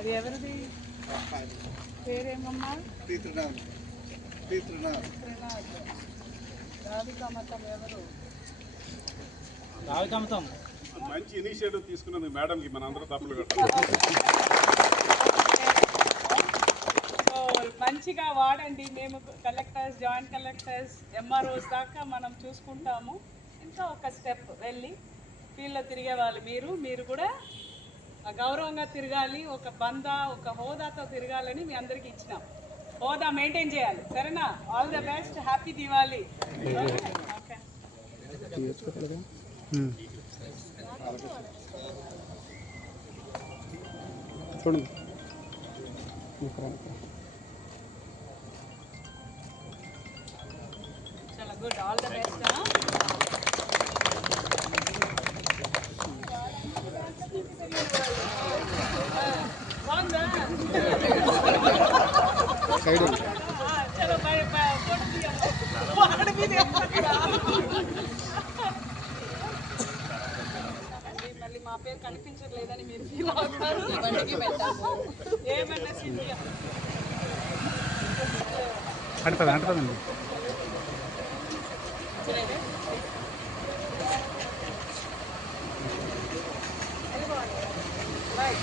అది ఎవరిది పేరేమమ్మా? రావికమతం ఎవరు? రావికమతం మంచి ఇనిషియేటివ్ తీసుకున్నందుకు మేడంకి మన అందరూ తప్పులు మంచిగా వాడండి. మేము కలెక్టర్స్, జాయింట్ కలెక్టర్స్, ఎంఆర్ఓస్ దాకా మనం చూసుకుంటాము. ఇంకా ఒక స్టెప్ వెళ్ళి ఫీల్డ్లో తిరిగే వాళ్ళు మీరు కూడా గౌరవంగా తిరగాలి. ఒక బందా, ఒక హోదాతో తిరగాలని మీ అందరికీ ఇచ్చినాం. హోదా మెయింటైన్ చేయాలి, సరేనా? All the best, happy Diwali. చూడండి చాలా గుడ్, ఆల్ ద బెస్ట్. బాగుందా? చలో మళ్ళీ మా పేరు కనిపించట్లేదని మీరు ఫీల్ అవుతారు. ఏమన్నా సింధ్యా అంటుందండి. Right.